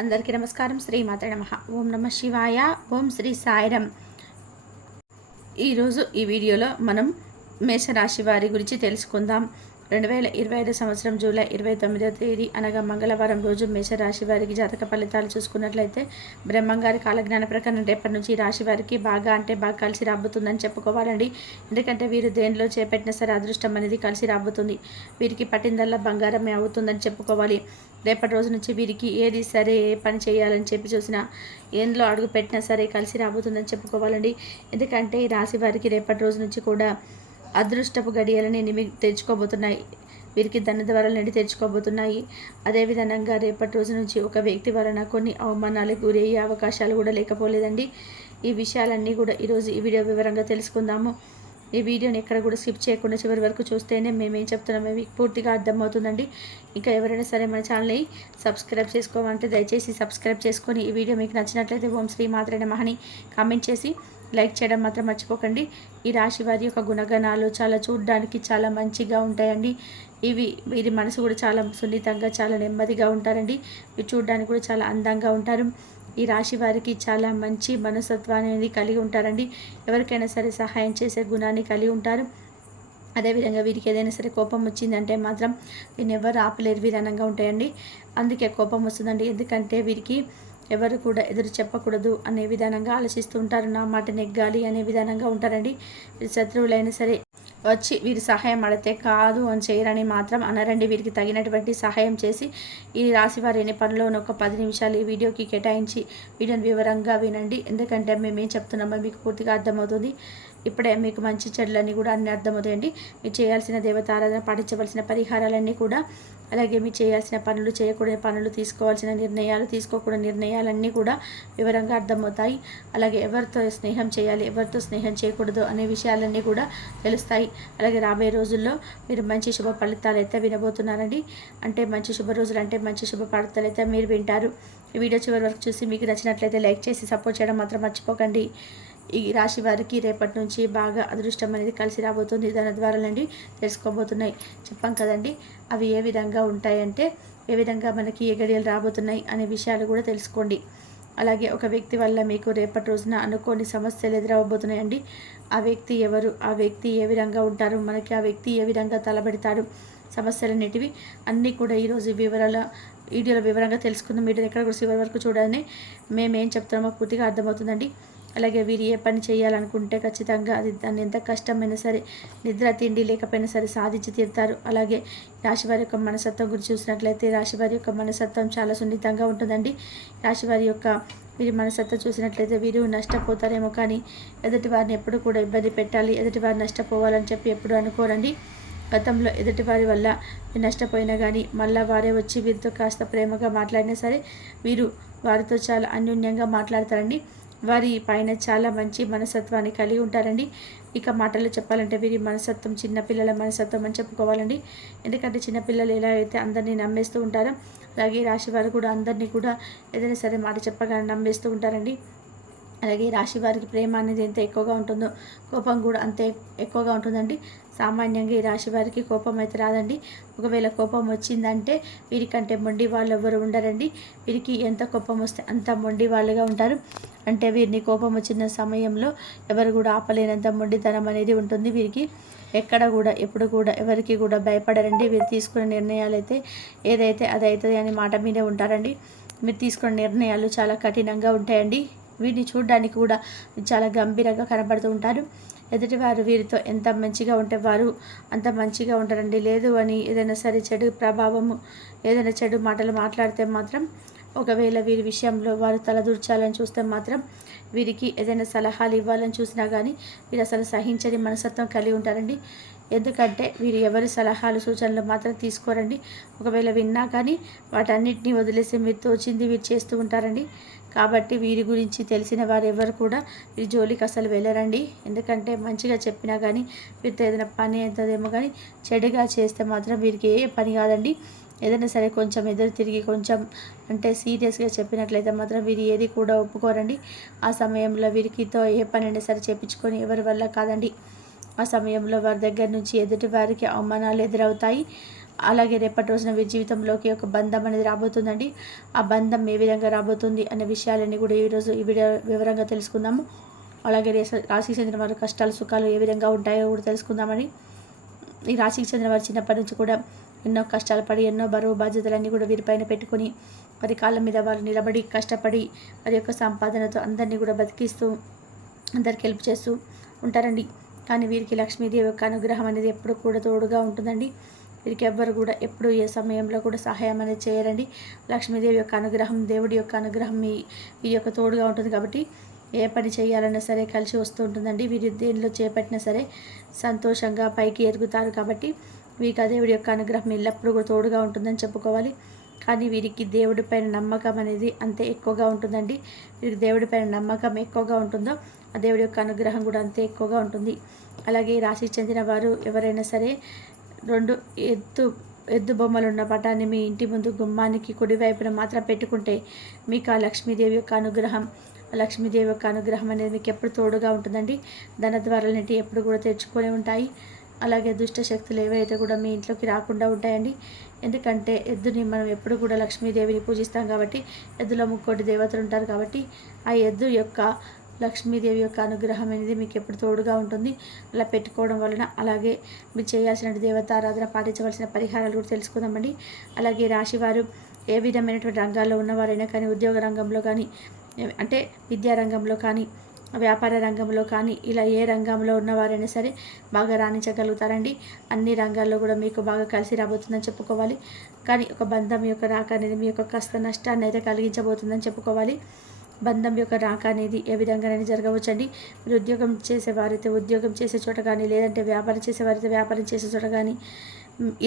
అందరికీ నమస్కారం. శ్రీమాత్రే నమః. ఓం నమ శివాయ. ఓం శ్రీ సాయిరం. ఈరోజు ఈ వీడియోలో మనం మేషరాశి వారి గురించి తెలుసుకుందాం. 2025 సంవత్సరం జూలై 29వ తేదీ అనగా మంగళవారం రోజు మేషరాశి వారికి జాతక ఫలితాలు చూసుకున్నట్లయితే బ్రహ్మంగారి కాలజ్ఞాన ప్రకారం రేపటి నుంచి రాశి వారికి బాగా కలిసి రాబోతుందని చెప్పుకోవాలండి. ఎందుకంటే వీరు దేనిలో చేపట్టినా సరే అదృష్టం అనేది కలిసి రాబోతుంది. వీరికి పట్టిందల్లా బంగారమే అవుతుందని చెప్పుకోవాలి. రేపటి రోజు నుంచి వీరికి ఏది సరే ఏ పని చేయాలని చెప్పి చూసినా ఏంలో అడుగు పెట్టినా సరే కలిసి రాబోతుందని చెప్పుకోవాలండి. ఎందుకంటే ఈ రాశి వారికి రేపటి రోజు నుంచి కూడా అదృష్టపు గడియలని తెచ్చుకోబోతున్నాయి. వీరికి ధన ద్వారాలు నుండి తెచ్చుకోబోతున్నాయి. అదేవిధంగా రేపటి రోజు నుంచి ఒక వ్యక్తి వలన కొన్ని అవమానాలకు గురయ్యే అవకాశాలు కూడా లేకపోలేదండి. ఈ విషయాలన్నీ కూడా ఈరోజు ఈ వీడియో వివరంగా తెలుసుకుందాము. ఈ వీడియోని ఎక్కడ కూడా స్కిప్ చేయకుండా చివరి వరకు చూస్తేనే మేమేం చెప్తున్నామో మీకు పూర్తిగా అర్థమవుతుందండి. ఇంకా ఎవరైనా సరే మన ఛానల్ని సబ్స్క్రైబ్ చేసుకోవాలంటే దయచేసి సబ్స్క్రైబ్ చేసుకొని ఈ వీడియో మీకు నచ్చినట్లయితే ఓం శ్రీ మాత్రే నమః అని కామెంట్ చేసి లైక్ చేయడం మాత్రం మర్చిపోకండి. ఈ రాశి వారి యొక్క గుణగణాలు చాలా చూడడానికి చాలా మంచిగా ఉంటాయండి. వీరి మనసు కూడా చాలా సున్నితంగా చాలా నెమ్మదిగా ఉంటారండి. వీరు చూడడానికి కూడా చాలా అందంగా ఉంటారు. ఈ రాశి వారికి చాలా మంచి మనస్తత్వాన్ని అనేది కలిగి ఉంటారండి. ఎవరికైనా సరే సహాయం చేసే గుణాన్ని కలిగి ఉంటారు. అదేవిధంగా వీరికి ఏదైనా సరే కోపం వచ్చిందంటే మాత్రం దీన్ని ఎవరు ఆపలేరు విధానంగా ఉంటాయండి. అందుకే కోపం వస్తుందండి. ఎందుకంటే వీరికి ఎవరు కూడా ఎదురు చెప్పకూడదు అనే విధానంగా ఆలోచిస్తూ ఉంటారు. నా మాట నెగ్గాలి అనే విధానంగా ఉంటారండి. శత్రువులైనా సరే వచ్చి వీరి సహాయం అడిగితే కాదు అని చేయరని మాత్రం అనరండి. వీరికి తగినటువంటి సహాయం చేసి ఈ రాశి వారి ఎన్ని పనిలోనూ ఒక 10 నిమిషాలు ఈ వీడియోకి కేటాయించి వీడియోని వివరంగా వినండి. ఎందుకంటే మేమేం చెప్తున్నామో మీకు పూర్తిగా అర్థమవుతుంది. ఇప్పుడే మీకు మంచి చెడులన్నీ కూడా అన్నీ అర్థమవుతాయండి. మీరు చేయాల్సిన దేవతారాధన, పాటించవలసిన పరిహారాలన్నీ కూడా, అలాగే మీరు చేయాల్సిన పనులు, చేయకూడని పనులు, తీసుకోవాల్సిన నిర్ణయాలు, తీసుకోకూడని నిర్ణయాలన్నీ కూడా వివరంగా అర్థమవుతాయి. అలాగే ఎవరితో స్నేహం చేయాలి, ఎవరితో స్నేహం చేయకూడదు అనే విషయాలన్నీ కూడా తెలుస్తాయి. అలాగే రాబోయే రోజుల్లో మీరు మంచి శుభ ఫలితాలు అయితే వినబోతున్నారండి. అంటే మంచి శుభ రోజులు అంటే మంచి శుభ ఫలితాలు అయితే మీరు వింటారు. ఈ వీడియో చివరి వరకు చూసి మీకు నచ్చినట్లయితే లైక్ చేసి సపోర్ట్ చేయడం మాత్రం మర్చిపోకండి. ఈ రాశి వారికి రేపటి నుంచి బాగా అదృష్టం అనేది కలిసి రాబోతుంది. దాని ద్వారా నుండి తెలుసుకోబోతున్నాయి. చెప్పాం కదండి, అవి ఏ విధంగా ఉంటాయంటే ఏ విధంగా మనకి ఏ గడియలు రాబోతున్నాయి అనే విషయాలు కూడా తెలుసుకోండి. అలాగే ఒక వ్యక్తి వల్ల మీకు రేపటి రోజున అనుకోని సమస్యలు ఎదురవబోతున్నాయండి. ఆ వ్యక్తి ఎవరు, ఆ వ్యక్తి ఏ విధంగా ఉంటారు, మనకి ఆ వ్యక్తి ఏ విధంగా తలబెడతాడు, సమస్యలన్నిటివి అన్నీ కూడా ఈరోజు వీడియోలో వివరంగా తెలుసుకుందాం. మీరు ఎక్కడ కూడా చివరి వరకు చూడాలని మేమేం చెప్తున్నామో పూర్తిగా అర్థమవుతుందండి. అలాగే వీరు ఏ పని చేయాలనుకుంటే ఖచ్చితంగా అది దాన్ని ఎంత కష్టమైనా సరే, నిద్ర తిండి లేకపోయినా సరే సాధించి తీరుతారు. అలాగే రాశివారి యొక్క మనస్తత్వం గురించి చూసినట్లయితే రాశివారి యొక్క మనస్తత్వం చాలా సున్నితంగా ఉంటుందండి. రాశివారి యొక్క వీరి మనస్తత్వం చూసినట్లయితే వీరు నష్టపోతారేమో కానీ ఎదుటి వారిని ఎప్పుడు కూడా ఇబ్బంది పెట్టాలి, ఎదుటి వారు నష్టపోవాలని చెప్పి ఎప్పుడు అనుకోరండి. గతంలో ఎదుటివారి వల్ల నష్టపోయినా కానీ మళ్ళీ వారే వచ్చి వీరితో కాస్త ప్రేమగా మాట్లాడినా సరే వీరు వారితో చాలా అన్యోన్యంగా మాట్లాడతారండి. వారి పైన చాలా మంచి మనస్తత్వాన్ని కలిగి ఉంటారండి. ఇక మాటల్లో చెప్పాలంటే వీరి మనస్తత్వం చిన్నపిల్లల మనస్తత్వం అని చెప్పుకోవాలండి. ఎందుకంటే చిన్నపిల్లలు ఎలా అయితే అందరినీ నమ్మేస్తూ ఉంటారో అలాగే రాశి వారు కూడా అందరినీ కూడా ఏదైనా సరే మాట చెప్పగానే నమ్మేస్తూ ఉంటారండి. అలాగే రాశి వారికి ప్రేమ అనేది ఎంత ఎక్కువగా ఉంటుందో కోపం కూడా అంతే ఎక్కువగా ఉంటుందండి. సామాన్యంగా ఈ రాశి వారికి కోపం అయితే రాదండి. ఒకవేళ కోపం వచ్చిందంటే వీరికంటే మొండి వాళ్ళు ఎవరు ఉండరండి. వీరికి ఎంత కోపం వస్తే అంత మొండి వాళ్ళుగా ఉంటారు. అంటే వీరిని కోపం వచ్చిన సమయంలో ఎవరు కూడా ఆపలేనంత మొండితనం అనేది ఉంటుంది వీరికి. ఎక్కడ కూడా ఎప్పుడు కూడా ఎవరికి కూడా భయపడరండి. వీరు తీసుకునే నిర్ణయాలు అయితే ఏదైతే అది అవుతుంది అని మాట మీదే ఉంటారండి. మీరు తీసుకునే నిర్ణయాలు చాలా కఠినంగా ఉంటాయండి. వీరిని చూడడానికి కూడా చాలా గంభీరంగా కనబడుతూ ఉంటారు. ఎదుటివారు వీరితో ఎంత మంచిగా ఉంటే వారు అంత మంచిగా ఉంటారండి. లేదు అని ఏదైనా సరే చెడు ప్రభావము, ఏదైనా చెడు మాటలు మాట్లాడితే మాత్రం, ఒకవేళ వీరి విషయంలో వారు తలదూర్చాలని చూస్తే మాత్రం, వీరికి ఏదైనా సలహాలు ఇవ్వాలని చూసినా కానీ వీరు అసలు సహించని మనస్తత్వం కలిగి ఉంటారండి. ఎందుకంటే వీరు ఎవరి సలహాలు సూచనలు మాత్రం తీసుకోరండి. ఒకవేళ విన్నా కానీ వాటన్నిటిని వదిలేసి మీరు తోచింది వీరు చేస్తూ ఉంటారండి. కాబట్టి వీరి గురించి తెలిసిన వారు ఎవరు కూడా వీరి జోలికి అసలు వెళ్ళరండి. ఎందుకంటే మంచిగా చెప్పినా కానీ వీరితో ఏదైనా పని అవుతుందేమో కానీ చెడుగా చేస్తే మాత్రం వీరికి ఏ పని కాదండి. ఏదైనా సరే కొంచెం ఎదురు తిరిగి కొంచెం అంటే సీరియస్గా చెప్పినట్లయితే మాత్రం వీరు ఏది కూడా ఒప్పుకోరండి. ఆ సమయంలో వీరికితో ఏ పని అయినా సరే చేయించుకొని ఎవరి వల్ల కాదండి. ఆ సమయంలో వారి దగ్గర నుంచి ఎదుటి వారికి అవమానాలు ఎదురవుతాయి. అలాగే రేపటి రోజున మీ జీవితంలోకి ఒక బంధం అనేది రాబోతుందండి. ఆ బంధం ఏ విధంగా రాబోతుంది అనే విషయాలన్నీ కూడా ఈరోజు ఈ వీడియో వివరంగా తెలుసుకుందాము. అలాగే రాశికి చెందిన వారి కష్టాలు సుఖాలు ఏ విధంగా ఉంటాయో కూడా తెలుసుకుందామని. ఈ రాశికి చెందిన వారు చిన్నప్పటి నుంచి కూడా ఎన్నో కష్టాలు పడి ఎన్నో బరువు బాధ్యతలన్నీ కూడా వీరిపైన పెట్టుకుని వారి కాళ్ళ మీద వాళ్ళు నిలబడి కష్టపడి వారి యొక్క సంపాదనతో అందరినీ కూడా బతికిస్తూ అందరికి హెల్ప్ చేస్తూ ఉంటారండి. కానీ వీరికి లక్ష్మీదేవి యొక్క అనుగ్రహం అనేది ఎప్పుడు కూడా తోడుగా ఉంటుందండి. వీరికి ఎవ్వరు కూడా ఎప్పుడు ఏ సమయంలో కూడా సహాయం అనేది చేయరండి. లక్ష్మీదేవి యొక్క అనుగ్రహం దేవుడి యొక్క అనుగ్రహం వీరి యొక్క తోడుగా ఉంటుంది కాబట్టి ఏ పని చేయాలన్నా సరే కలిసి వస్తూ ఉంటుందండి. వీరి దేనిలో చేపట్టినా సరే సంతోషంగా పైకి ఎదుగుతారు కాబట్టి వీరికి ఆ దేవుడి యొక్క అనుగ్రహం ఎల్లప్పుడూ కూడా తోడుగా ఉంటుందని చెప్పుకోవాలి. కానీ వీరికి దేవుడి పైన నమ్మకం అనేది అంతే ఎక్కువగా ఉంటుందండి. వీరికి దేవుడి పైన నమ్మకం ఎక్కువగా ఉంటుందో ఆ దేవుడి యొక్క అనుగ్రహం కూడా అంతే ఎక్కువగా ఉంటుంది. అలాగే రాశికి చెందిన వారు ఎవరైనా సరే 2 ఎద్దు బొమ్మలు ఉన్న పటాన్ని మీ ఇంటి ముందు గుమ్మానికి కుడివైపున మాత్రం పెట్టుకుంటే మీకు ఆ లక్ష్మీదేవి యొక్క అనుగ్రహం అనేది మీకు ఎప్పుడు తోడుగా ఉంటుందండి. ధన ద్వారాలన్నింటి ఎప్పుడు కూడా తెచ్చుకొని ఉంటాయి. అలాగే దుష్ట శక్తులు ఏవైతే కూడా మీ ఇంట్లోకి రాకుండా ఉంటాయండి. ఎందుకంటే ఎద్దుని మనం ఎప్పుడు కూడా లక్ష్మీదేవిని పూజిస్తాం కాబట్టి ఎద్దులో 3 దేవతలు ఉంటారు కాబట్టి ఆ ఎద్దు యొక్క లక్ష్మీదేవి యొక్క అనుగ్రహం అనేది మీకు ఎప్పుడు తోడుగా ఉంటుంది. అలా పెట్టుకోవడం వలన అలాగే మీరు చేయాల్సిన దేవతారాధన పాటించవలసిన పరిహారాలు కూడా తెలుసుకుందామండి. అలాగే రాశివారు ఏ విధమైనటువంటి రంగాల్లో ఉన్నవారైనా కానీ ఉద్యోగ రంగంలో కానీ అంటే విద్యా రంగంలో కానీ వ్యాపార రంగంలో కానీ ఇలా ఏ రంగంలో ఉన్నవారైనా సరే బాగా రాణించగలుగుతారండి. అన్ని రంగాల్లో కూడా మీకు బాగా కలిసి రాబోతుందని చెప్పుకోవాలి. కానీ ఒక బంధం యొక్క రాక అనేది మీ యొక్క కాస్త నష్టాన్ని అయితే కలిగించబోతుందని చెప్పుకోవాలి. బంధం యొక్క రాక అనేది ఏ విధంగానైనా జరగవచ్చండి. మీరు ఉద్యోగం చేసేవారైతే ఉద్యోగం చేసే చోట కానీ లేదంటే వ్యాపారం చేసేవారైతే వ్యాపారం చేసే చోట కానీ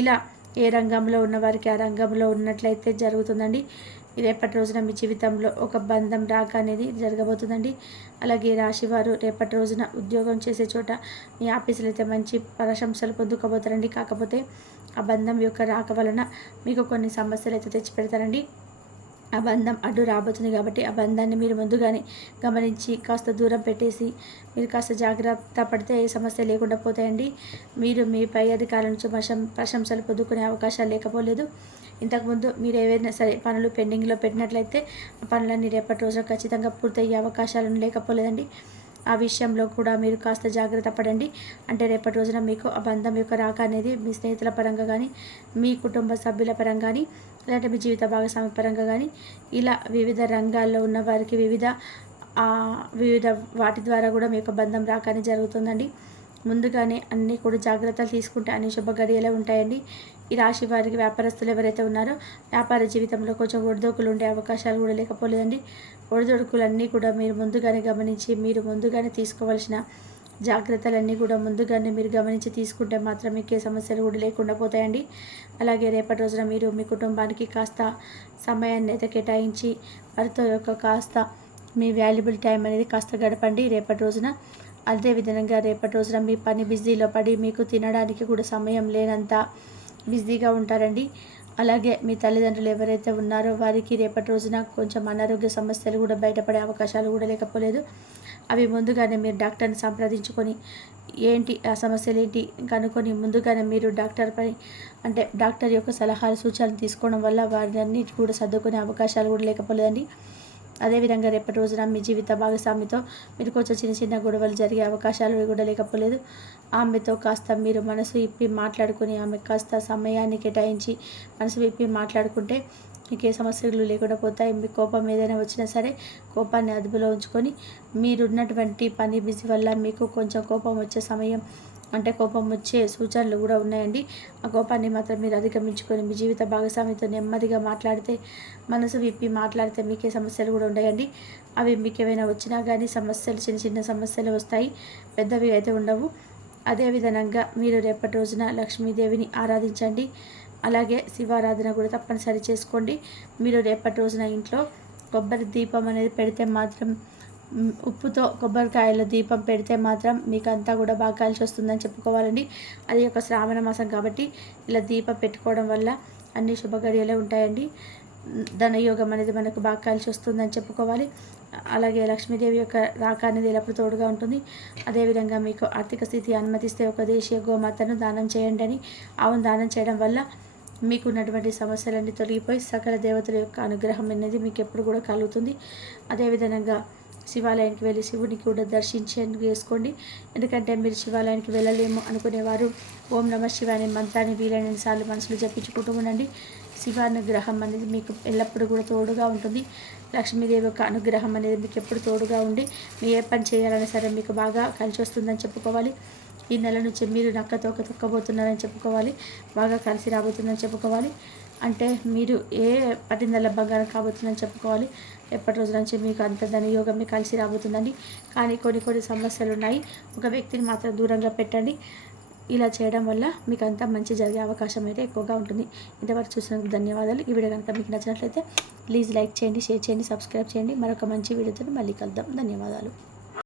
ఇలా ఏ రంగంలో ఉన్నవారికి ఆ రంగంలో ఉన్నట్లయితే జరుగుతుందండి. రేపటి రోజున మీ జీవితంలో ఒక బంధం రాక అనేది జరగబోతుందండి. అలాగే రాశివారు రేపటి రోజున ఉద్యోగం చేసే చోట మీ ఆఫీసులో అయితే మంచి ప్రశంసలు పొందుకోబోతారండి. కాకపోతే ఆ బంధం యొక్క రాక వలన మీకు కొన్ని సమస్యలు అయితే తెచ్చిపెడతారండి. ఆ బంధం అడ్డు రాబోతుంది కాబట్టి ఆ బంధాన్ని మీరు ముందుగానే గమనించి కాస్త దూరం పెట్టేసి మీరు కాస్త జాగ్రత్త పడితే ఏ సమస్య లేకుండా పోతాయండి. మీరు మీ పై అధికారుల నుంచి ప్రశంసలు పొందుకునే అవకాశాలు లేకపోలేదు. ఇంతకుముందు మీరు ఏవైనా సరే పనులు పెండింగ్లో పెట్టినట్లయితే ఆ పనులన్నీ రేపటి రోజున ఖచ్చితంగా పూర్తయ్యే అవకాశాలను లేకపోలేదండి. ఆ విషయంలో కూడా మీరు కాస్త జాగ్రత్త పడండి. అంటే రేపటి రోజున మీకు ఆ బంధం యొక్క రాక అనేది మీ స్నేహితుల పరంగా కానీ మీ కుటుంబ సభ్యుల పరంగా కానీ లేదంటే మీ జీవిత భాగస్వామి పరంగా కానీ ఇలా వివిధ రంగాల్లో ఉన్న వారికి వివిధ వాటి ద్వారా కూడా మీ యొక్క బంధం రాక అనేది జరుగుతుందండి. ముందుగానే అన్నీ కూడా జాగ్రత్తలు తీసుకుంటే అన్ని శుభ గడియలే ఉంటాయండి. ఈ రాశి వారికి వ్యాపారస్తులు ఎవరైతే ఉన్నారో వ్యాపార జీవితంలో కొంచెం ఒడిదొడుకులు ఉండే అవకాశాలు కూడా లేకపోలేదండి. ఒడిదొడుకులన్నీ కూడా మీరు ముందుగానే గమనించి మీరు ముందుగానే తీసుకోవాల్సిన జాగ్రత్తలన్నీ కూడా ముందుగానే మీరు గమనించి తీసుకుంటే మాత్రం మీకు ఏ సమస్యలు కూడా లేకుండా పోతాయండి. అలాగే రేపటి రోజున మీరు మీ కుటుంబానికి కాస్త సమయాన్ని అయితే కేటాయించి వారితో యొక్క కాస్త మీ వాల్యుబుల్ టైం అనేది కాస్త గడపండి రేపటి రోజున. అదేవిధంగా రేపటి రోజున మీ పని బిజీలో పడి మీకు తినడానికి కూడా సమయం లేనంత బిజీగా ఉంటారండి. అలాగే మీ తల్లిదండ్రులు ఎవరైతే ఉన్నారో వారికి రేపటి రోజున కొంచెం అనారోగ్య సమస్యలు కూడా బయటపడే అవకాశాలు కూడా లేకపోలేదు. అవి ముందుగానే మీరు డాక్టర్ని సంప్రదించుకొని ఏంటి ఆ సమస్యలు ఏంటి కనుక్కొని ముందుగానే మీరు డాక్టర్ యొక్క సలహాలు సూచనలు తీసుకోవడం వల్ల వారిని అన్నిటి కూడా సర్దుకునే అవకాశాలు కూడా లేకపోలేదండి. అదేవిధంగా రేపటి రోజున మీ జీవిత భాగస్వామితో మీరు కొంచెం చిన్న చిన్న గొడవలు జరిగే అవకాశాలు కూడా లేకపోలేదు. ఆమెతో కాస్త మీరు మనసు ఇప్పి మాట్లాడుకుని ఆమె కాస్త సమయాన్ని కేటాయించి మనసు విప్పి మాట్లాడుకుంటే మీకు ఏ సమస్యలు లేకుండా పోతాయి. మీ కోపం ఏదైనా వచ్చినా సరే కోపాన్ని అదుపులో ఉంచుకొని మీరున్నటువంటి పని బిజీ వల్ల మీకు కొంచెం కోపం వచ్చే సమయం కోపం వచ్చే సూచనలు కూడా ఉన్నాయండి. ఆ కోపాన్ని మాత్రం మీరు అధిగమించుకొని మీ జీవిత భాగస్వామితో నెమ్మదిగా మాట్లాడితే మనసు విప్పి మాట్లాడితే మీకే సమస్యలు కూడా ఉన్నాయండి. అవి మీకు ఏమైనా వచ్చినా కానీ సమస్యలు చిన్న చిన్న సమస్యలు వస్తాయి, పెద్దవి అయితే ఉండవు. అదేవిధంగా మీరు రేపటి రోజున లక్ష్మీదేవిని ఆరాధించండి. అలాగే శివారాధన కూడా తప్పనిసరి చేసుకోండి. మీరు రేపటి రోజున ఇంట్లో కొబ్బరి దీపం అనేది పెడితే మాత్రం ఉప్పుతో కొబ్బరికాయల దీపం పెడితే మాత్రం మీకు అంతా కూడా బాగా కలిసి వస్తుందని చెప్పుకోవాలండి. అది ఒక శ్రావణ మాసం కాబట్టి ఇలా దీపం పెట్టుకోవడం వల్ల అన్ని శుభగడియలే ఉంటాయండి. ధనయోగం అనేది మనకు బాగా కలిసి వస్తుందని చెప్పుకోవాలి. అలాగే లక్ష్మీదేవి యొక్క రాక అనేది ఎల్లప్పుడూ తోడుగా ఉంటుంది. అదేవిధంగా మీకు ఆర్థిక స్థితి అనుమతిస్తే ఒక దేశీయ గోమాతను దానం చేయండి అని. ఆవును దానం చేయడం వల్ల మీకున్నటువంటి సమస్యలన్నీ తొలగిపోయి సకల దేవతల యొక్క అనుగ్రహం అనేది మీకు ఎప్పుడు కూడా కలుగుతుంది. అదేవిధంగా శివాలయానికి వెళ్ళి శివుని కూడా చేసుకోండి. ఎందుకంటే మీరు శివాలయానికి వెళ్ళలేము అనుకునేవారు ఓం నమ శివాయ అనే మంత్రాన్ని వీలైన సార్లు మనసులో జపించుకుంటూ ఉండండి. శివానుగ్రహం అనేది మీకు ఎల్లప్పుడూ కూడా తోడుగా ఉంటుంది. లక్ష్మీదేవి యొక్క అనుగ్రహం అనేది మీకు ఎప్పుడు తోడుగా ఉండి మీ ఏ పని చేయాలన్నా సరే మీకు బాగా కలిసి వస్తుందని చెప్పుకోవాలి. ఈ నెల నుంచి మీరు నక్కతోక తొక్కబోతున్నారని చెప్పుకోవాలి. బాగా కలిసి రాబోతుందని చెప్పుకోవాలి. అంటే మీరు ఏ 10 నెలల బంగారం కాబోతుందని చెప్పుకోవాలి. ఎప్పటి రోజు నుంచి మీకు అంత ధనయోగం మీకు కలిసి రాబోతుందండి. కానీ కొన్ని సమస్యలు ఉన్నాయి. ఒక వ్యక్తిని మాత్రం దూరంగా పెట్టండి. ఇలా చేయడం వల్ల మీకు అంతా మంచి జరిగే అవకాశం అయితే ఎక్కువగా ఉంటుంది. ఇంతవరకు చూసినందుకు ధన్యవాదాలు. ఈ వీడియో కనుక మీకు నచ్చినట్లయితే ప్లీజ్ లైక్ చేయండి, షేర్ చేయండి, సబ్స్క్రైబ్ చేయండి. మరొక మంచి వీడియోతో మళ్ళీ కలుద్దాం. ధన్యవాదాలు.